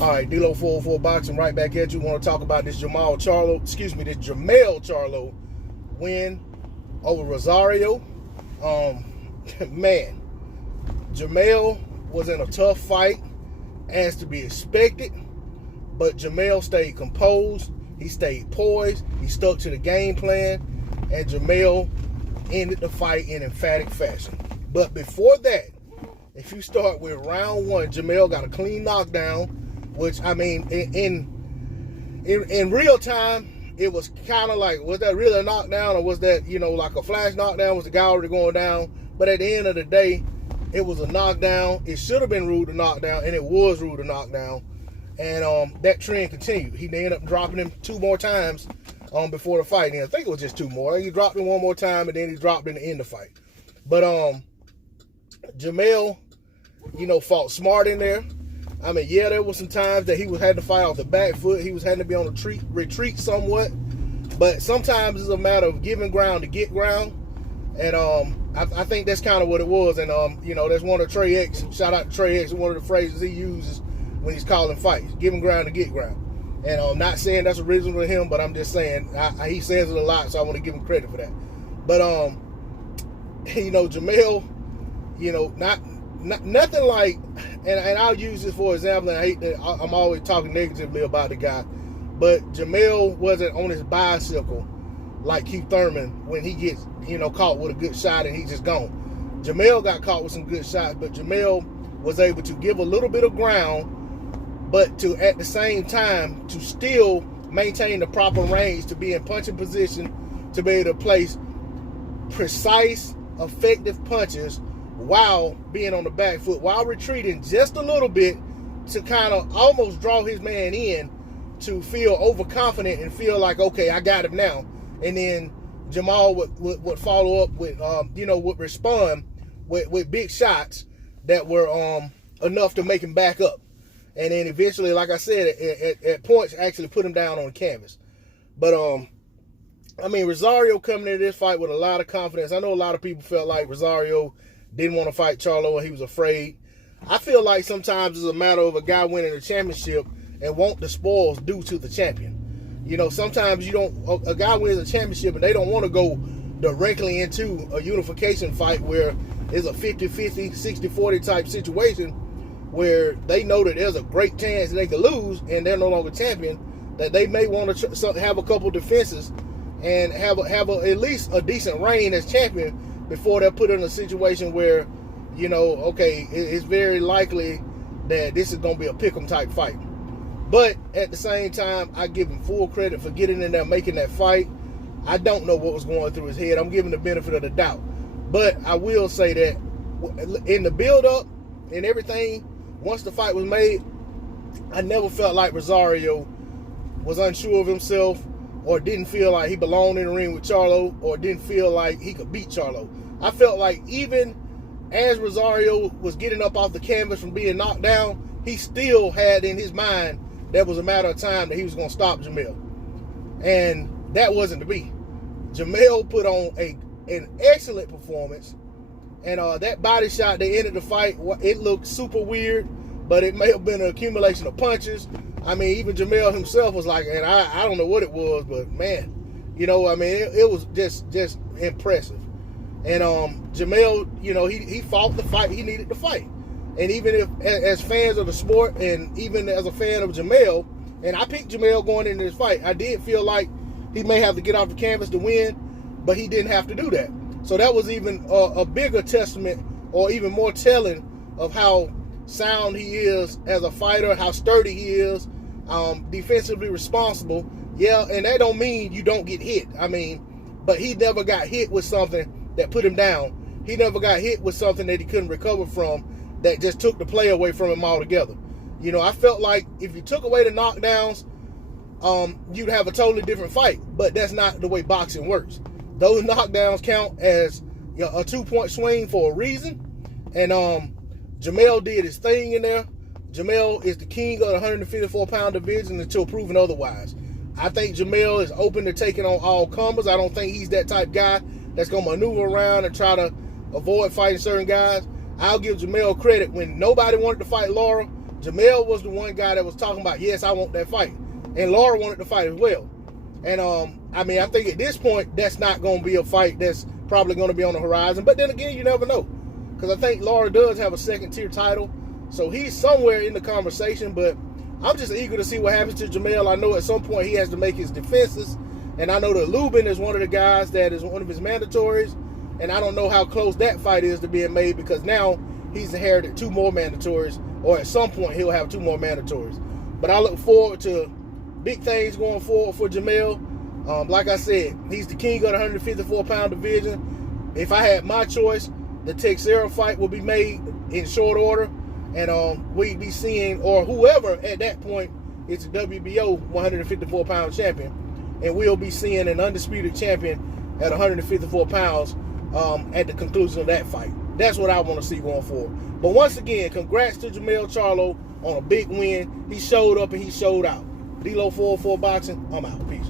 All right, D-Lo 404 Boxing right back at you. Want to talk about this Jermell Charlo win over Rosario. Man, Jermell was in a tough fight, as to be expected, but Jermell stayed composed. He stayed poised. He stuck to the game plan, and Jermell ended the fight in emphatic fashion. But before that, if you start with round one, Jermell got a clean knockdown, which, I mean, in real time, it was kind of like, was that really a knockdown, or was that, like a flash knockdown? Was the guy already going down? But at the end of the day, it was a knockdown. It should have been ruled a knockdown, and it was ruled a knockdown. And that trend continued. He ended up dropping him 2 more times before the fight. And I think it was just 2 more. He dropped him 1 more time, and then he dropped him to end the fight. But Jermell, fought smart in there. I mean, yeah, there was some times that he had to fight off the back foot. He was having to be on a retreat somewhat. But sometimes it's a matter of giving ground to get ground. And I think that's kind of what it was. And, that's one of Trey X. Shout out to Trey X. One of the phrases he uses when he's calling fights. Giving ground to get ground. And I'm not saying that's original to him, but I'm just saying he says it a lot, so I want to give him credit for that. But, Jermell, nothing like, and I'll use this for example, and I hate that I'm always talking negatively about the guy, but Jermell wasn't on his bicycle like Keith Thurman when he gets, caught with a good shot and he's just gone. Jermell got caught with some good shots, but Jermell was able to give a little bit of ground, but to, at the same time, to still maintain the proper range, to be in punching position, to be able to place precise, effective punches while being on the back foot, while retreating just a little bit to kind of almost draw his man in to feel overconfident and feel like, okay, I got him now. And then Jermell would follow up with, would respond with big shots that were enough to make him back up. And then eventually, like I said, at points, actually put him down on the canvas. But, Rosario coming into this fight with a lot of confidence. I know a lot of people felt like Rosario didn't want to fight Charlo and he was afraid. I feel like sometimes it's a matter of a guy winning a championship and want the spoils due to the champion. Sometimes a guy wins a championship and they don't want to go directly into a unification fight where it's a 50-50, 60-40 type situation where they know that there's a great chance they could lose and they're no longer champion, that they may want to have a couple defenses and have at least a decent reign as champion before they're put in a situation where, okay, it's very likely that this is going to be a pick'em type fight. But at the same time, I give him full credit for getting in there, making that fight. I don't know what was going through his head. I'm giving the benefit of the doubt. But I will say that in the build-up and everything, once the fight was made, I never felt like Rosario was unsure of himself or didn't feel like he belonged in the ring with Charlo or didn't feel like he could beat Charlo. I felt like even as Rosario was getting up off the canvas from being knocked down, he still had in his mind that was a matter of time that he was going to stop Jermell. And that wasn't to be. Jermell put on an excellent performance. And that body shot that ended the fight, it looked super weird, but it may have been an accumulation of punches. I mean, even Jermell himself was like, and I don't know what it was, but man, it was just impressive. And Jermell, he fought the fight he needed to fight. And even if, as fans of the sport, and even as a fan of Jermell, and I picked Jermell going into this fight, I did feel like he may have to get off the canvas to win, but he didn't have to do that. So that was even a bigger testament, or even more telling, of how sound he is as a fighter, how sturdy he is, defensively responsible. Yeah, and that don't mean you don't get hit. But he never got hit with something that put him down. He never got hit with something that he couldn't recover from, that just took the play away from him altogether. I felt like if you took away the knockdowns, you'd have a totally different fight. But that's not the way boxing works. Those knockdowns count as a 2-point swing for a reason. And Jermell did his thing in there. Jermell is the king of the 154-pound division until proven otherwise. I think Jermell is open to taking on all comers. I don't think he's that type guy that's going to maneuver around and try to avoid fighting certain guys. I'll give Jermell credit. When nobody wanted to fight Laura, Jermell was the one guy that was talking about, yes, I want that fight. And Laura wanted to fight as well. And, I mean, I think at this point, that's not going to be a fight that's probably going to be on the horizon. But then again, you never know. Because I think Laura does have a second-tier title. So he's somewhere in the conversation. But I'm just eager to see what happens to Jermell. I know at some point he has to make his defenses. And I know that Lubin is one of the guys that is one of his mandatories. And I don't know how close that fight is to being made, because now he's inherited 2 more mandatories, or at some point he'll have 2 more mandatories. But I look forward to big things going forward for Jermell. Like I said, he's the king of the 154-pound division. If I had my choice, the Texera fight will be made in short order. And we'd be seeing, or whoever at that point is the WBO 154-pound champion. And we'll be seeing an undisputed champion at 154 pounds at the conclusion of that fight. That's what I want to see going forward. But once again, congrats to Jermell Charlo on a big win. He showed up and he showed out. D-Lo 404 Boxing, I'm out. Peace.